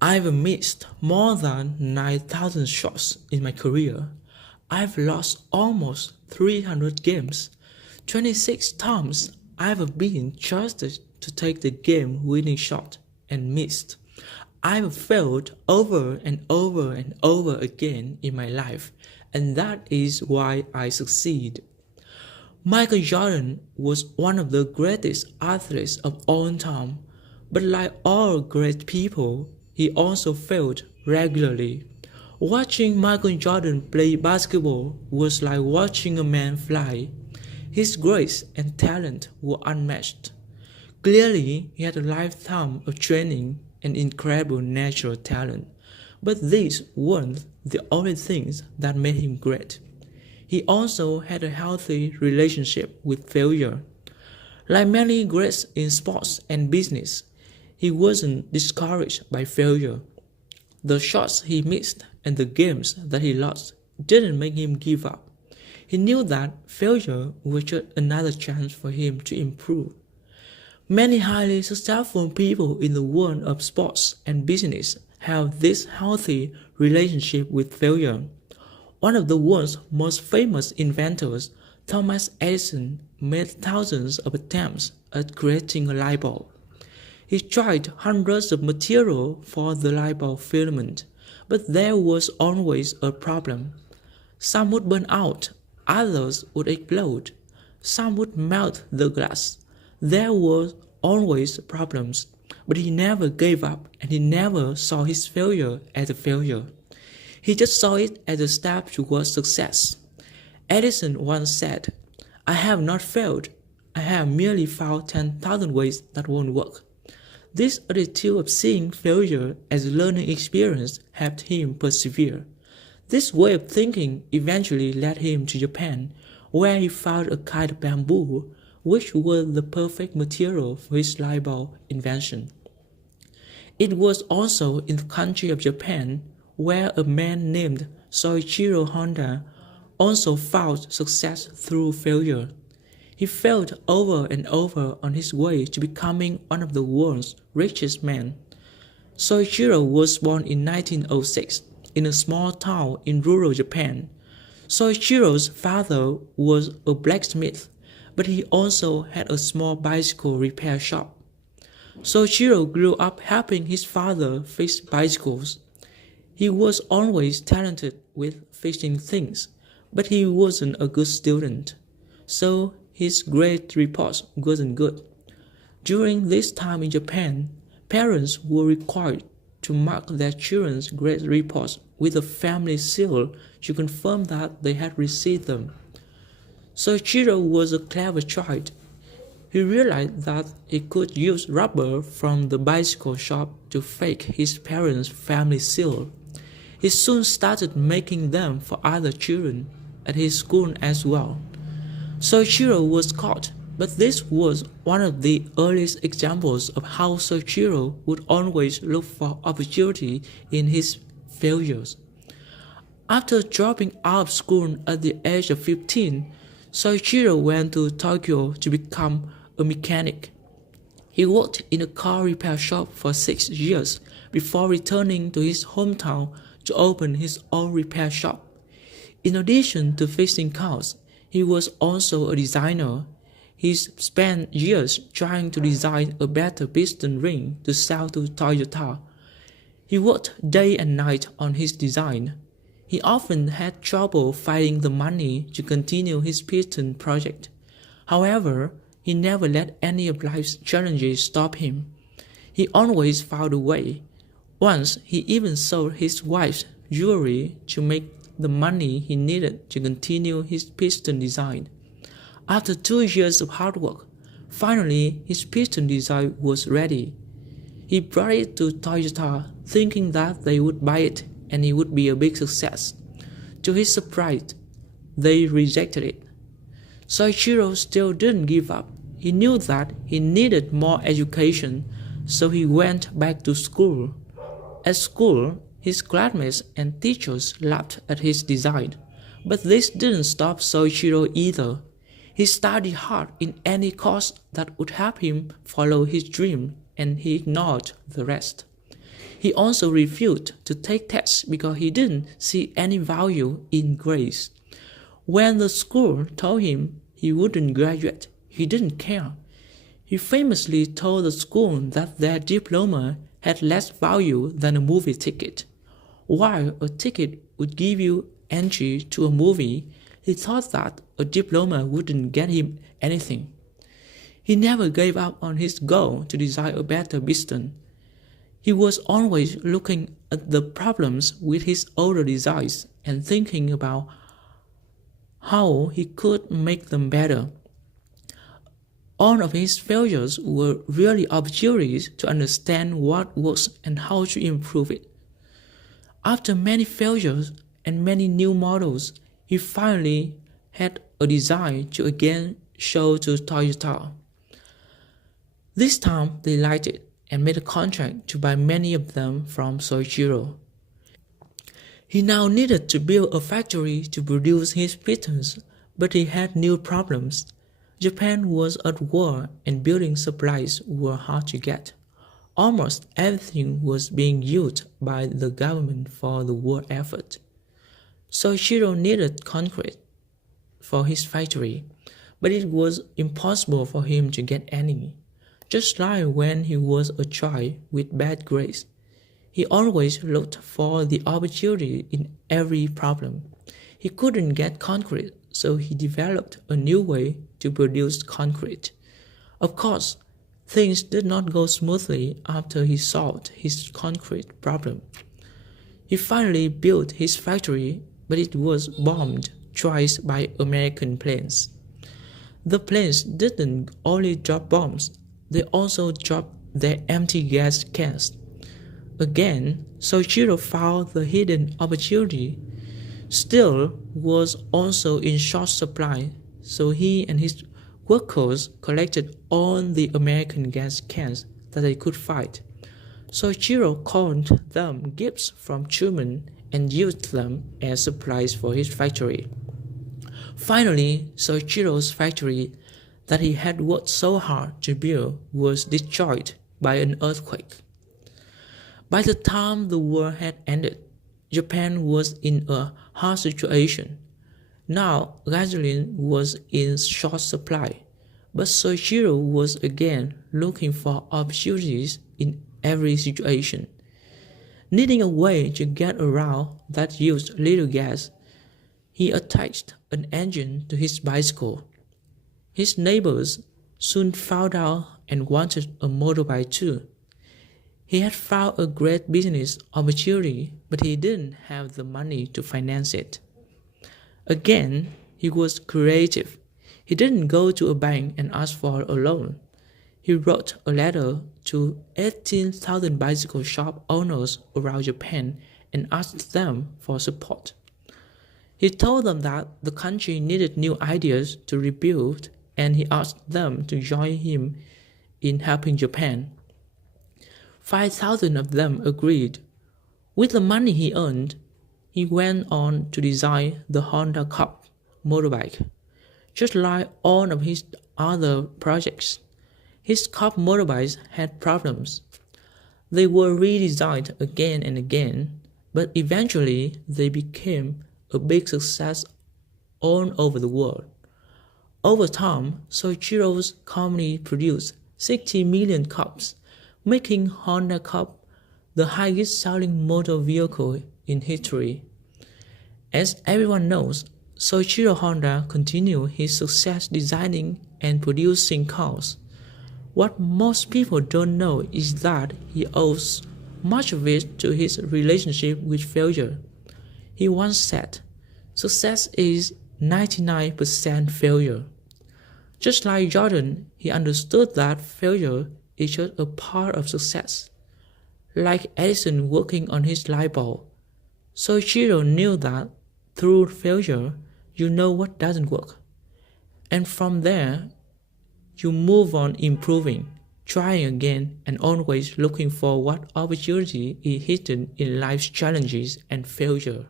I've missed more than 9,000 shots in my career. I've lost almost 300 games. 26 times I've been trusted to take the game winning shot and missed. I've failed over and over and over again in my life, and that is why I succeed. Michael Jordan was one of the greatest athletes of all time, but like all great people, he also failed regularly. Watching Michael Jordan play basketball was like watching a man fly. His grace and talent were unmatched. Clearly, he had a lifetime of training and incredible natural talent, but these weren't the only things that made him great. He also had a healthy relationship with failure. Like many greats in sports and business, he wasn't discouraged by failure. The shots he missed and the games that he lost didn't make him give up. He knew that failure was just another chance for him to improve. Many highly successful people in the world of sports and business have this healthy relationship with failure. One of the world's most famous inventors, Thomas Edison, made thousands of attempts at creating a light bulb. He tried hundreds of materials for the light bulb filament, but there was always a problem. Some would burn out, others would explode, some would melt the glass. There were always problems, but he never gave up and he never saw his failure as a failure. He just saw it as a step towards success. Edison once said, "I have not failed, I have merely found 10,000 ways that won't work." This attitude of seeing failure as a learning experience helped him persevere. This way of thinking eventually led him to Japan, where he found a kind of bamboo, which was the perfect material for his light bulb invention. It was also in the country of Japan where a man named Soichiro Honda also found success through failure. He failed over and over on his way to becoming one of the world's richest men. Soichiro was born in 1906 in a small town in rural Japan. Soichiro's father was a blacksmith, but he also had a small bicycle repair shop. Soichiro grew up helping his father fix bicycles. He was always talented with fixing things, but he wasn't a good student, so his grade reports wasn't good. During this time in Japan, parents were required to mark their children's grade reports with a family seal to confirm that they had received them. Soichiro was a clever child. He realized that he could use rubber from the bicycle shop to fake his parents' family seal. He soon started making them for other children at his school as well. Soichiro was caught, but this was one of the earliest examples of how Soichiro would always look for opportunity in his failures. After dropping out of school at the age of 15, Soichiro went to Tokyo to become a mechanic. He worked in a car repair shop for 6 years before returning to his hometown to open his own repair shop. In addition to fixing cars, he was also a designer. He spent years trying to design a better piston ring to sell to Toyota. He worked day and night on his design. He often had trouble finding the money to continue his piston project. However, he never let any of life's challenges stop him. He always found a way. Once, he even sold his wife's jewelry to make the money he needed to continue his piston design. After 2 years of hard work, finally his piston design was ready. He brought it to Toyota thinking that they would buy it and it would be a big success. To his surprise, they rejected it. Soichiro still didn't give up. He knew that he needed more education, so he went back to school. At school, his classmates and teachers laughed at his design, but this didn't stop Soichiro either. He studied hard in any course that would help him follow his dream, and he ignored the rest. He also refused to take tests because he didn't see any value in grades. When the school told him he wouldn't graduate, he didn't care. He famously told the school that their diploma had less value than a movie ticket. While a ticket would give you entry to a movie, he thought that a diploma wouldn't get him anything. He never gave up on his goal to design a better business. He was always looking at the problems with his older designs and thinking about how he could make them better. All of his failures were really opportunities to understand what works and how to improve it. After many failures and many new models, he finally had a design to again show to Toyota. This time they liked it and made a contract to buy many of them from Soichiro. He now needed to build a factory to produce his pitons, but he had new problems. Japan was at war and building supplies were hard to get. Almost everything was being used by the government for the war effort. Soichiro needed concrete for his factory, but it was impossible for him to get any. Just like when he was a child with bad grades, he always looked for the opportunity in every problem. He couldn't get concrete, so he developed a new way to produce concrete. Of course, things did not go smoothly after he solved his concrete problem. He finally built his factory, but it was bombed twice by American planes. The planes didn't only drop bombs, they also dropped their empty gas cans. Again, Soichiro found the hidden opportunity. Steel was also in short supply, so he and his workers collected all the American gas cans that they could find. Soichiro called them gifts from Truman and used them as supplies for his factory. Finally, Soichiro's factory that he had worked so hard to build was destroyed by an earthquake. By the time the war had ended, Japan was in a hard situation. Now gasoline was in short supply, but Soichiro was again looking for opportunities in every situation. Needing a way to get around that used little gas, he attached an engine to his bicycle. His neighbors soon found out and wanted a motorbike too. He had found a great business opportunity, but he didn't have the money to finance it. Again, he was creative. He didn't go to a bank and ask for a loan. He wrote a letter to 18,000 bicycle shop owners around Japan and asked them for support. He told them that the country needed new ideas to rebuild, and he asked them to join him in helping Japan. 5,000 of them agreed. With the money he earned, he went on to design the Honda Cup motorbike. Just like all of his other projects, his Cup motorbikes had problems. They were redesigned again and again, but eventually they became a big success all over the world. Over time, Soichiro's company produced 60 million cups, making Honda Cup the highest-selling motor vehicle in history. As everyone knows, Soichiro Honda continued his success designing and producing cars. What most people don't know is that he owes much of it to his relationship with failure. He once said, "Success is 99% failure." Just like Jordan, he understood that failure is just a part of success. Like Edison working on his light bulb, Soichiro knew that through failure, you know what doesn't work. And from there, you move on improving, trying again, and always looking for what opportunity is hidden in life's challenges and failure.